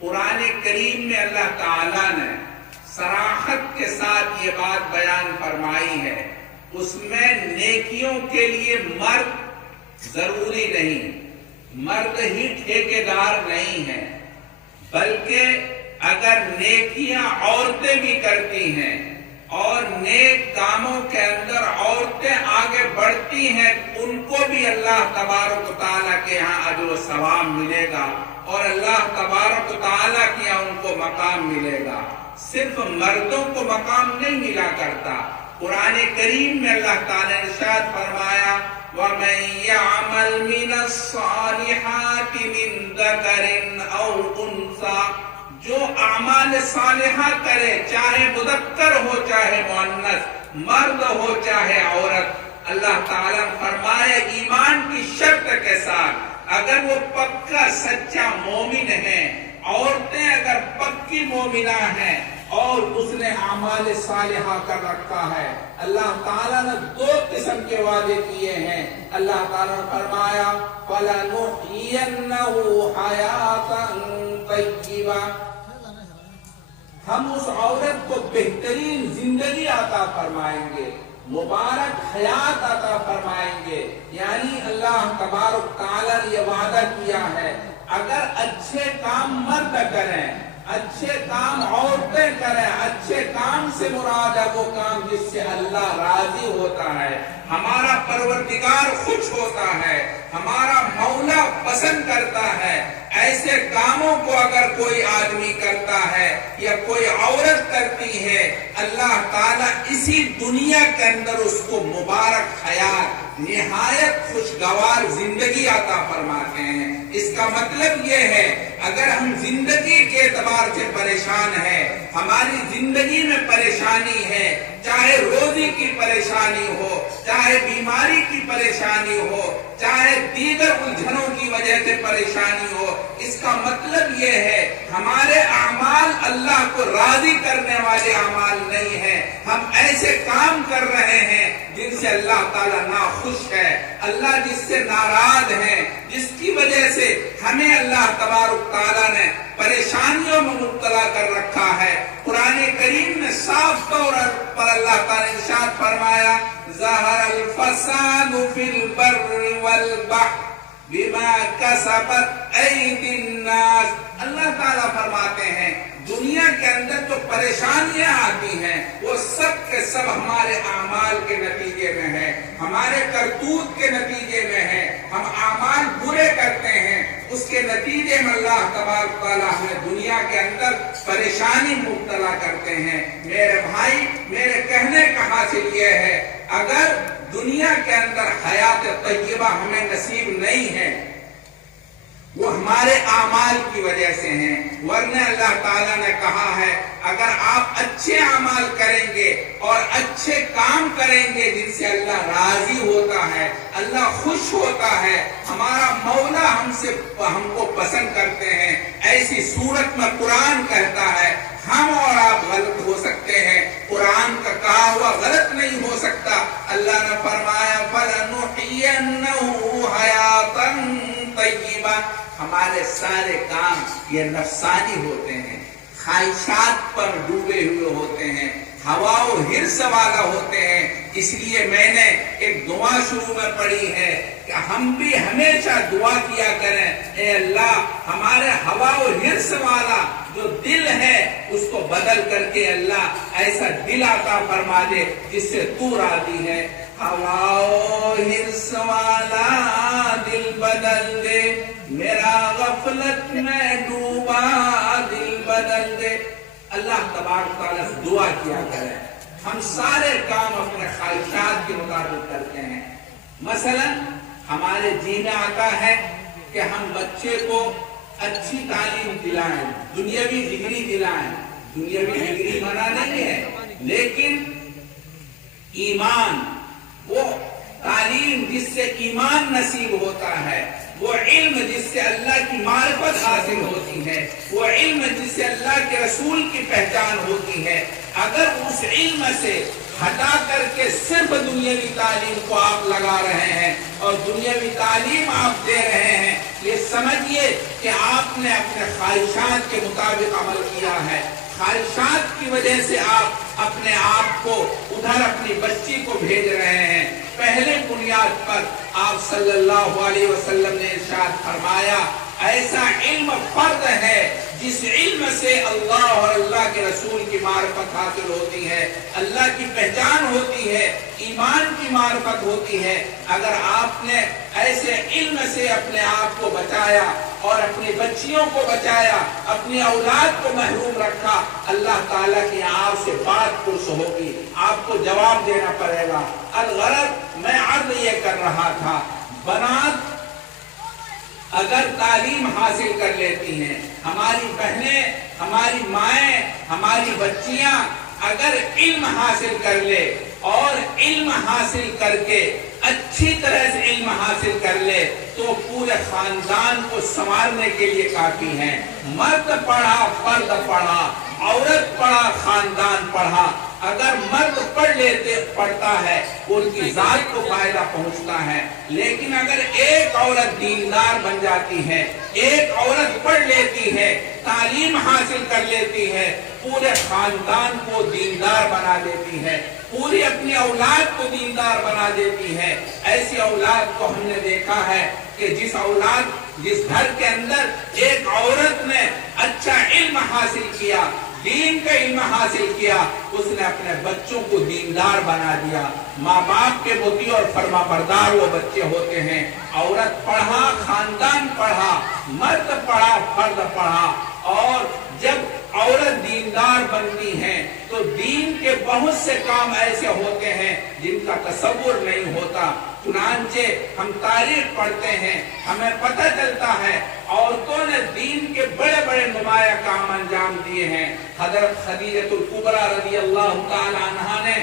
قرآن کریم میں اللہ تعالیٰ نے صراحت کے ساتھ یہ بات بیان فرمائی ہے، اس میں نیکیوں کے لیے مرد ضروری نہیں، مرد ہی ٹھیکیدار نہیں ہے، بلکہ اگر نیکیاں عورتیں بھی کرتی ہیں اور نیک کاموں کے اندر عورتیں آگے بڑھتی ہیں، ان کو بھی اللہ تبارک و تعالیٰ کے ہاں اجر و ثواب ملے گا اور اللہ تبارک و تعالیٰ کے ہاں ان کو مقام ملے گا۔ صرف مردوں کو مقام نہیں ملا کرتا، قرآن کریم میں اللہ تعالیٰ نے ارشاد فرمایا وَمَن يَعْمَلْ مِنَ الصَّالِحَاتِ مِن ذَكَرٍ أَوْ أُنثَىٰ، جو اعمال صالحہ کرے، چاہے مذکر ہو چاہے مؤنث، مرد ہو چاہے عورت، اللہ تعالیٰ فرمائے ایمان کی شرط کے ساتھ، اگر وہ پکا سچا مومن ہے، عورتیں اگر پکی مومنہ ہیں اور اس نے اعمال صالحہ کر رکھا ہے، اللہ تعالیٰ نے دو قسم کے وعدے کیے ہیں۔ اللہ تعالیٰ نے فرمایا فَلَنُحْيِيَنَّهُ حَيَاةً طَيِّبَةً، ہم اس عورت کو بہترین زندگی عطا فرمائیں گے، مبارک حیات عطا فرمائیں گے۔ یعنی اللہ تبارک تعالیٰ نے یہ وعدہ کیا ہے، اگر اچھے کام مرد کریں، اچھے کام عورتیں کریں، اچھے کام سے مراد ہے وہ کام جس سے اللہ راضی ہوتا ہے، ہمارا پروردگار خوش ہوتا ہے، ہمارا مولا پسند کرتا ہے، ایسے کاموں کو اگر کوئی آدمی کرتا ہے یا کوئی عورت کرتی ہے، اللہ تعالیٰ اسی دنیا کے اندر اس کو مبارک حیات، نہایت خوشگوار زندگی عطا فرماتے ہیں۔ اس کا مطلب یہ ہے اگر ہم زندگی کے اعتبار سے پریشان ہیں، ہماری زندگی میں پریشانی ہے، چاہے روزی کی پریشانی ہو، چاہے بیماری کی پریشانی ہو، چاہے دیگر الجھنوں کی وجہ سے پریشانی ہو، اس کا مطلب یہ ہے ہمارے اعمال اللہ کو راضی کرنے والے اعمال نہیں ہیں، ہم ایسے کام کر رہے ہیں جن سے اللہ تعالیٰ ناخوش ہے، اللہ جس سے ناراض ہے، جس کی وجہ سے ہمیں اللہ تبارک تعالیٰ نے پریشانیوں میں مبتلا کر رکھا ہے۔ قرآن کریم میں صاف طور پر اللہ تعالیٰ نے ارشاد فرمایا ظَهَرَ الْفَسَادُ فِي الْبَرِّ وَالْبَحْرِ بِمَا كَسَبَتْ أَيْدِي النَّاسِ، اللہ تعالیٰ فرماتے ہیں دنیا کے اندر جو پریشانیاں آتی ہیں وہ سب کے سب ہمارے اعمال کے نتیجے میں ہے، ہمارے کرتوت کے نتیجے میں ہے، ہم اعمال برے کرتے ہیں، اس کے نتیجے میں اللہ تبارک تعالیٰ ہمیں دنیا کے اندر پریشانی مبتلا کرتے ہیں۔ میرے بھائی، میرے کہنے کا حاصل یہ ہے اگر دنیا کے اندر حیات طیبہ ہمیں نصیب نہیں ہے وہ ہمارے اعمال کی وجہ سے ہیں، ورنہ اللہ تعالیٰ نے کہا ہے اگر آپ اچھے اعمال کریں گے اور اچھے کام کریں گے جن سے اللہ راضی ہوتا ہے، اللہ خوش ہوتا ہے، ہمارا مولا ہم کو پسند کرتے ہیں، ایسی صورت میں قرآن کہتا ہے ہم اور آپ غلط ہو سکتے ہیں، قرآن کا کہا ہوا غلط نہیں ہو سکتا۔ اللہ نے فرمایا فَلَنُحْيِيَنَّهُ حَيَاةً طَيِّبَةً، ہمارے سارے کام یہ نفسانی ہوتے ہیں، خواہشات پر ڈوبے ہوئے ہوتے ہیں، ہوا و حرص والا ہوتے ہیں، اس لیے میں نے ایک دعا شروع میں پڑھی ہے کہ ہم بھی ہمیشہ دعا کیا کریں اے اللہ ہمارے ہوا و حرص والا جو دل ہے اس کو بدل کر کے اللہ ایسا دل عطا فرما دے جس سے تو راضی ہے۔ ہوا و حرص والا دل بدل دے، میرا غفلت میں ڈوبا دل بدل دے۔ اللہ تبارک تعالیٰ سے دعا کیا کریں، ہم سارے کام اپنے خواہشات کے مطابق کرتے ہیں۔ مثلا ہمارے جی میں آتا ہے کہ ہم بچے کو اچھی تعلیم دلائیں، دنیاوی ڈگری دلائیں، دنیاوی ڈگری منع نہیں ہے، لیکن ایمان، وہ تعلیم جس سے ایمان نصیب ہوتا ہے، وہ علم جس سے اللہ کی معرفت حاصل ہوتی ہے، وہ علم جس سے اللہ کے رسول کی پہچان ہوتی ہے، اگر اس علم سے ہٹا کر کے صرف دنیاوی تعلیم کو آپ لگا رہے ہیں اور دنیاوی تعلیم آپ دے رہے ہیں، یہ سمجھیے کہ آپ نے اپنے خواہشات کے مطابق عمل کیا ہے، خواہشات کی وجہ سے آپ اپنے آپ کو ادھر اپنی بچی کو بھیج رہے ہیں۔ پہلے بنیاد پر آپ صلی اللہ علیہ وسلم نے ارشاد فرمایا ایسا علم فرد ہے جس علم سے اللہ اور اللہ کے رسول کی معرفت حاصل ہوتی ہے، اللہ کی پہچان ہوتی ہے، ایمان کی معرفت ہوتی ہے۔ اگر آپ نے ایسے علم سے اپنے آپ کو بچایا اور اپنی بچیوں کو بچایا، اپنی اولاد کو محروم رکھا، اللہ تعالیٰ کی آپ سے بات پرس ہوگی، آپ کو جواب دینا پڑے گا۔ الغرض میں عرض یہ کر رہا تھا، بنات اگر تعلیم حاصل کر لیتی ہیں، ہماری بہنیں، ہماری مائیں، ہماری بچیاں اگر علم حاصل کر لے اور علم حاصل کر کے اچھی طرح سے علم حاصل کر لے تو پورے خاندان کو سنوارنے کے لیے کافی ہیں۔ مرد پڑھا فرد پڑھا، عورت پڑھا خاندان پڑھا۔ اگر مرد پڑھتا ہے ان کی ذات کو فائدہ پہنچتا ہے، لیکن اگر ایک عورت دیندار بن جاتی ہے، ایک عورت پڑھ لیتی ہے، تعلیم حاصل کر لیتی ہے، پورے خاندان کو دیندار بنا دیتی ہے، پوری اپنی اولاد کو دیندار بنا دیتی ہے۔ ایسی اولاد کو ہم نے دیکھا ہے کہ جس گھر کے اندر ایک عورت نے اچھا علم حاصل کیا، دین کا علم حاصل کیا، اس نے اپنے بچوں کو دیندار بنا دیا۔ ماں باپ کے مطیع اور فرما بردار وہ بچے ہوتے ہیں۔ عورت پڑھا خاندان پڑھا، مرد پڑھا فرد پڑھا، اور جب عورت دیندار بنتی ہے تو دین کے بہت سے کام ایسے ہوتے ہیں جن کا تصور نہیں ہوتا۔ چنانچہ ہم تاریخ پڑھتے ہیں، ہمیں پتہ چلتا ہے عورتوں نے دین کے بڑے بڑے نمایاں کام انجام دیے ہیں۔ حضرت خدیجہ الکبریٰ رضی اللہ تعالی عنہا نے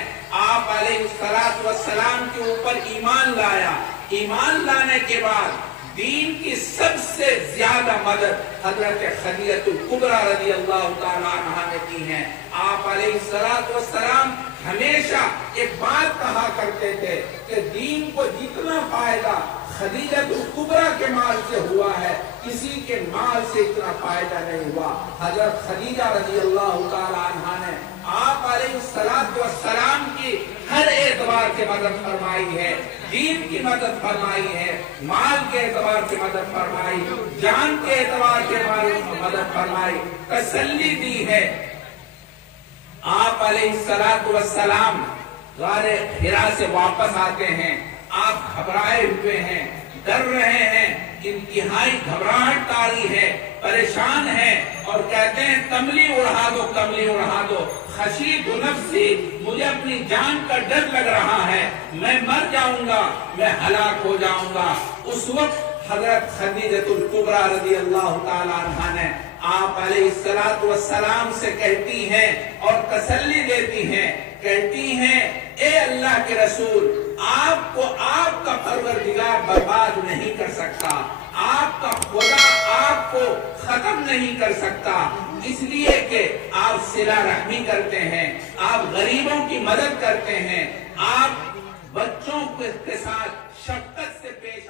آپ علیہ السلام کے اوپر ایمان لایا۔ ایمان لانے کے بعد دین کی سب سے زیادہ مدد حضرت خدیجہ الکبریٰ رضی اللہ تعالی عنہا نے کی ہے۔ آپ علیہ السلام ہمیشہ ایک بات کہا کرتے تھے کہ دین کو جتنا فائدہ خدیجہ الکبریٰ کے مال سے ہوا ہے، کسی کے مال سے اتنا فائدہ نہیں ہوا۔ حضرت خدیجہ رضی اللہ تعالی عنہا نے آپ علیہ السلام کی ہر اعتبار سے مدد فرمائی ہے، دین کی مدد فرمائی ہے، مال کے اعتبار سے مدد فرمائی، جان کے اعتبار سے مدد فرمائی، تسلی دی ہے۔ آپ علیہ السلام غار حرا سے واپس آتے ہیں، آپ گھبرائے ہوئے ہیں، ڈر رہے ہیں، انتہائی گھبراہٹ طاری ہے، پریشان ہے، اور کہتے ہیں کملی اڑا دو، کملی اڑا دو، خشیت نفسی، مجھے اپنی جان کا ڈر لگ رہا ہے، میں مر جاؤں گا، میں ہلاک ہو جاؤں گا۔ اس وقت حضرت خدیجہ الکبریٰ رضی اللہ تعالی عنہا نے آپ علیہ السلام سے کہتی ہیں اور تسلی دیتی ہیں، کہتی ہیں اے اللہ کے رسول، آپ کو آپ کا پروردگار برباد نہیں کر سکتا، آپ کا خدا آپ کو ختم نہیں کر سکتا، اس لیے کہ آپ صلہ رحمی کرتے ہیں، آپ غریبوں کی مدد کرتے ہیں، آپ بچوں کے ساتھ شفقت سے پیش